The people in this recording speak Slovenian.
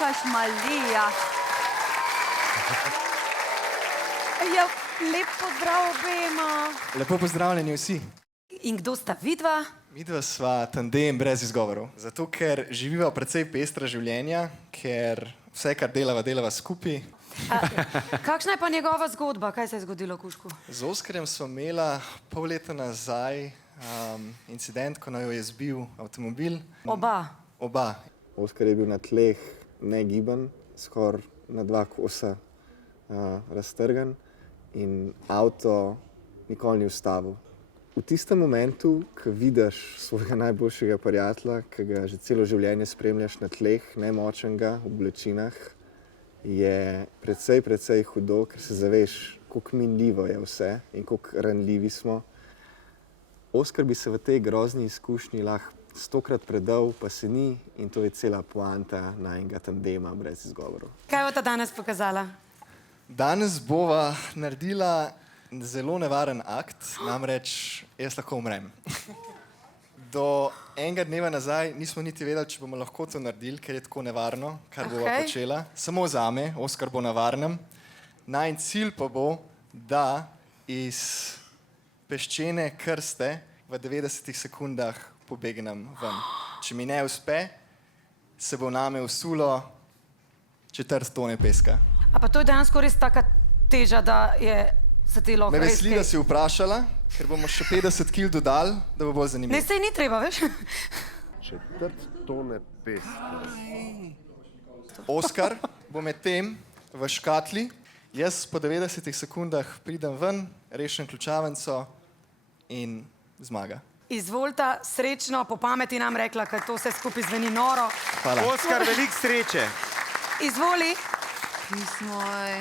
Lukaš, Malija. Ja, lep pozdrav obema. Lepo pozdravljeni vsi. In kdo sta vidva? Midva sva tandem brez izgovorov. Zato, ker živiva precej pestra življenja, ker vse, kar delava skupaj. Kakšna je pa njegova zgodba? Kaj se je zgodilo, Kušku? Z Oskarjem sva imela pol leta nazaj incident, ko naju je zbil avtomobil. Oba. Oskar je bil na tleh negiban, skoraj na 2 kosa raztrgan in avto nikoli ni ustavil. V tistem momentu, ko vidiš svojega najboljšega prijatelja, ki ga že celo življenje spremljaš na tleh, nemočnega, v bolečinah, je precej hudo, ker se zaveš, koliko minljivo je vse in koliko ranljivi smo. Oskar bi se v tej grozni izkušnji lahko 100-krat predal, pa se ni, in to je cela poanta najinega tandema brez izgovorov. Kaj bo ta danes pokazala? Danes bova naredila zelo nevaren akt, namreč jaz lahko umrem. Do enega dneva nazaj nismo niti vedeli, če bomo lahko to naredili, ker je tako nevarno, kar bova počela. Samo zame, Oskar bo na varnem. Najin cilj pa bo, da iz peščene krste v 90 sekundah pobegnem ven. Če mi ne uspe, se bo name usulo 4 tone peska. A pa to je dejansko res taka teža, da se ti lahko Me veseli, da si vprašala, ker bomo še 50 kil dodali, da bo bolj zanimivo. Ne, sej ni treba, veš? 4 tone peska. Oskar bo med tem v škatli, jaz po 90 sekundah pridem ven, rešim ključavnico in zmaga. Izvolite, srečno, po pameti nam rekla, ker to vse skupaj zveni noro. Hvala. Oskar, veliko sreče. Izvoli. Moj.